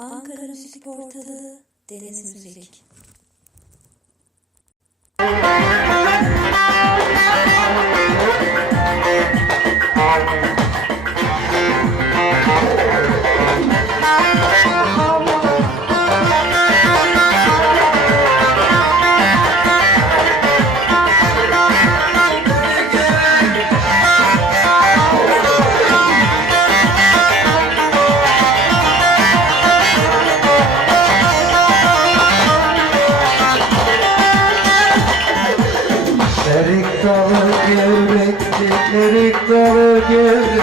Ankara Müzik Portalı Deniz Müzik. Erik dalı gevrekti, erik dalı gevrek.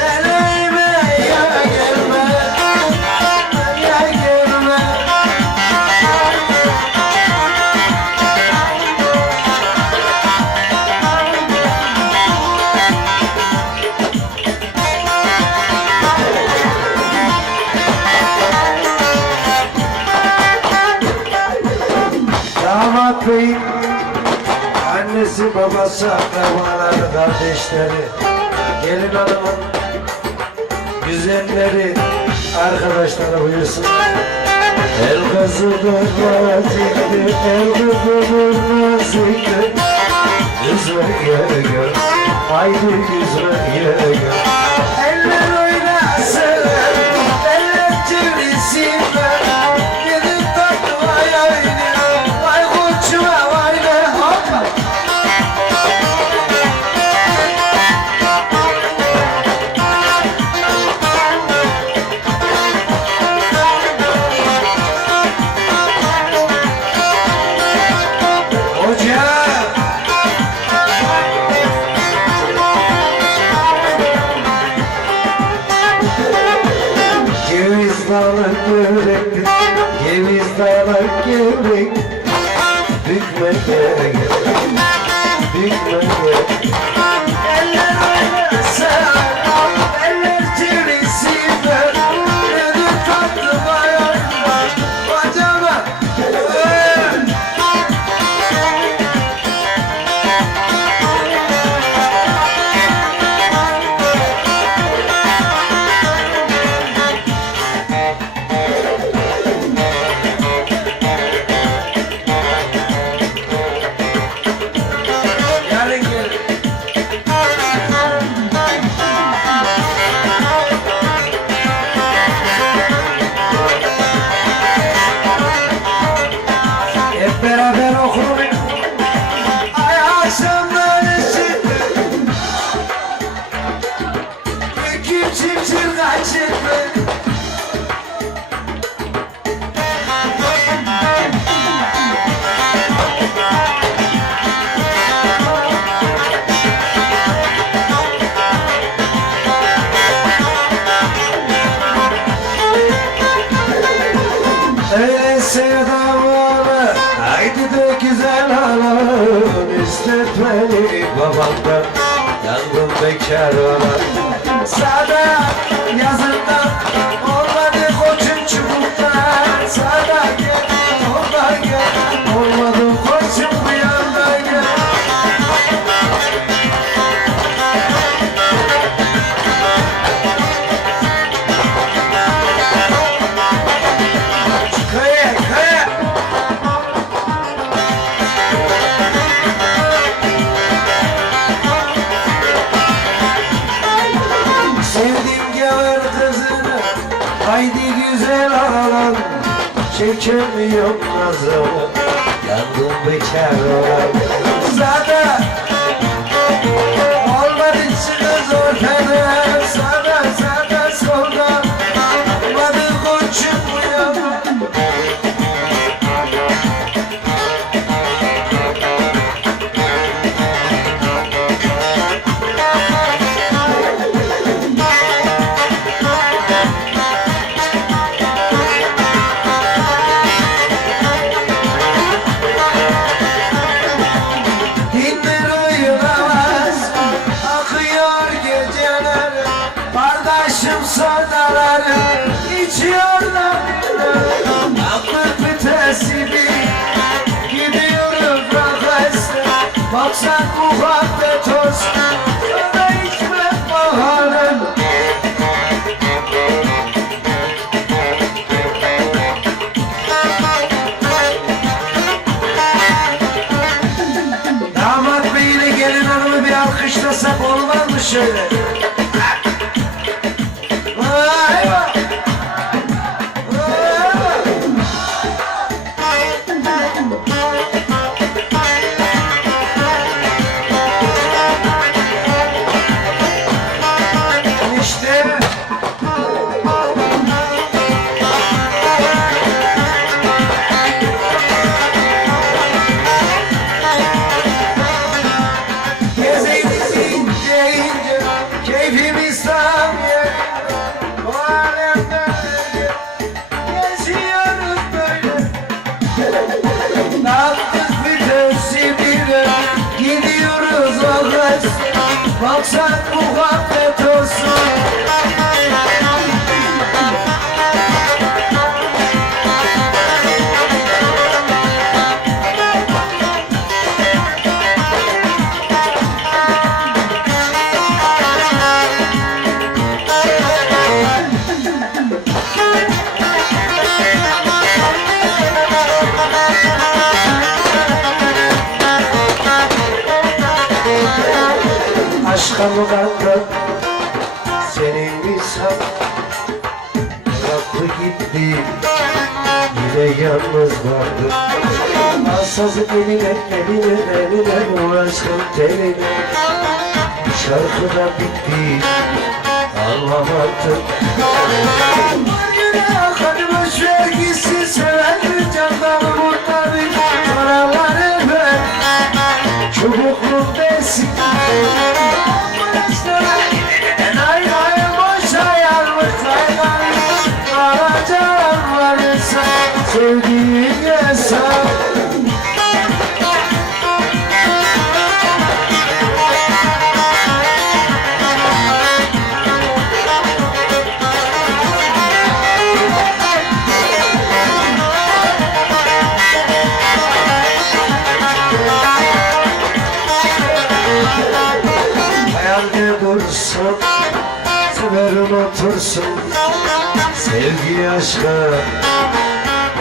Elime ya gelme, ya gelme. Damat beyim, annesi, babası, akrabaları, kardeşleri, gelin hanımın güzelleri, arkadaşları buyursun. El kızıdır naziktir, el kızıdır naziktir. Güzel yere gör, haydi güzel yere gör. Eller oynasın, eller çevirsinler. Gidin tatlı vay aynı, vay koçuma vay ne hoppa. Ceviz dalı gevrek, ceviz dalı gevrek. Bükme gerek, bükme gerek. Eller oynasın, eller çevirsinler. Nedir tatlı bayanlar, bacama. Yarın gelin. Hep beraber okuruz. Ay akşamlar eşittir. Kim çimçir kaçırdı. Ey sevdalı, haydi de güzel hanım, istet beni babamdan, yandım bekar olan. Sağda yazından, olmadı koçum çubuktan. Sağda gel, orada gel, olmadı koçum bu yanda gel. Kaya, kaya. Sevdim gel kızını, haydi güzel ağlan. Çekemiyorum nazını, yandım bekar olan. Sağda, olmadı çıkız ortada. Sağda, sağda, solda, olmadı koçum bu yana. Dinler uyunamaz, akıyor geceler. Kardeşim sodaları içiyorlar. Aklı vitesini gidiyorum bırakasın. Baksan muhabbet olsun, sana hikmet baharım. şöyle. Vay vay. İşte gezeyim deyince keyfimiz tam yer. Bu alemde geziyoruz böyle. Tatlı vitesi bile gidiyoruz o gaz. Baksan muhabbet olsun. Aşka mukaddem senin misal bıraktı gitti yine yalnız vardı. Ansazı eline uğraştım teline. Şarkı da bitti anlamadım. Hadi boşver gitsin seven bir candan kurtar bir paraları ver. Çubuklu besin sevdiğin yasak. Hayalde dursun, severim otursun, sevgi aşka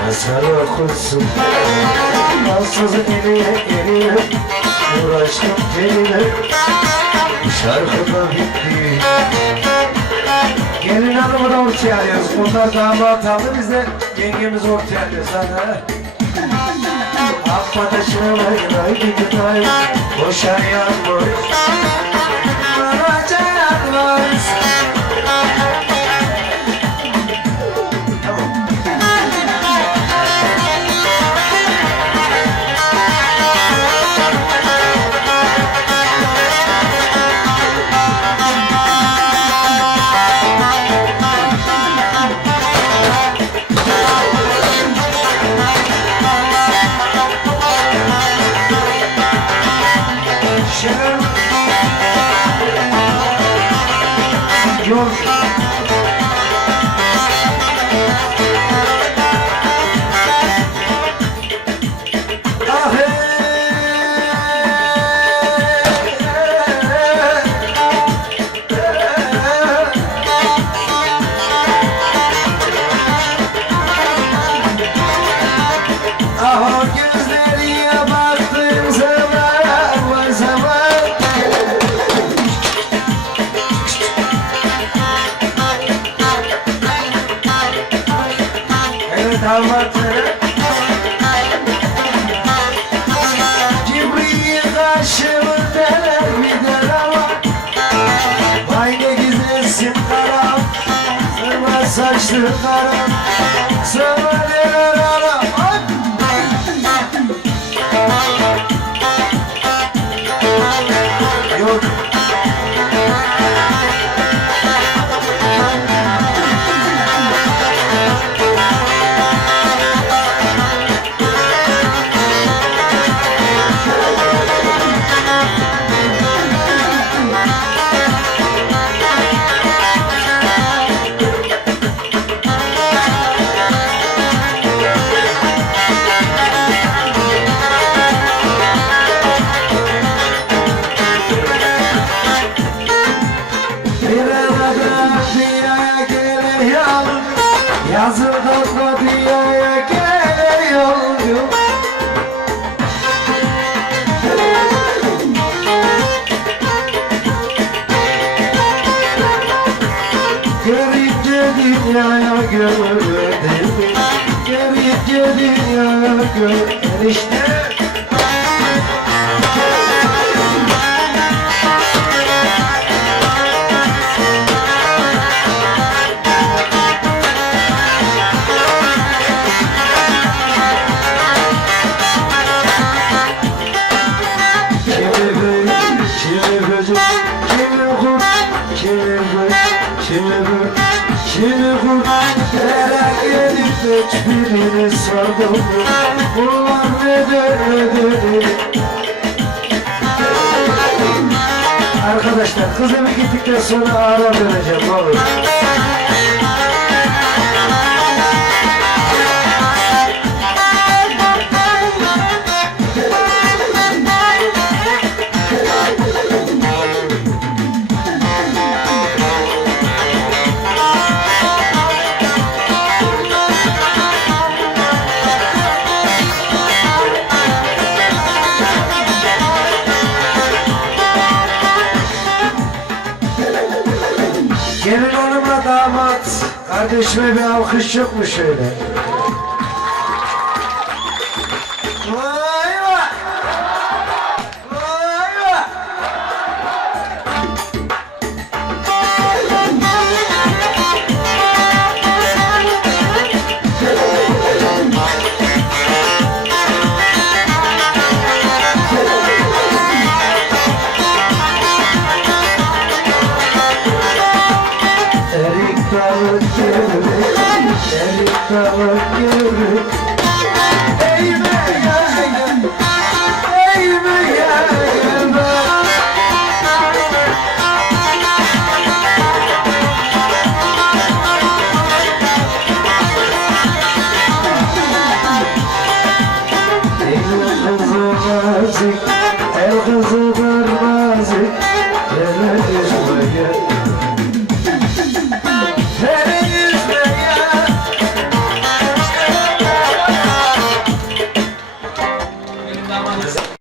masal okursun. Ansızın eline uğraştım teline. Şarkı da bitti. Gelin hanımı da ortaya alıyoruz. Bunlar damat aldı, biz de yengemizi ortaya alıyoruz. Akma taşına vay gibi tay, boşan yanmış. Bana can varsın. Yol. Ah ah gözlerine baktığım zaman zaman. Damatları Cibril karşımdalar bir de ama vay ne güzelsin karam, sırma saçlı karam, sana neler aram. Yok yazıldı dünyaya geliyor. ya gör değil mi? Gelip gelin ya gör enişte. Kimi kurt merak edip hiçbirini sardım. Bunlar neden? Arkadaşlar kızımı gittikten sonra ağra döneceğim ne olur. Gelin hanımla damat, kardeşime bir alkış yok mu şöyle? Vay vay! Vay vay! Erik dalı gülü, erik dalı gülü. Eyvah eyvah,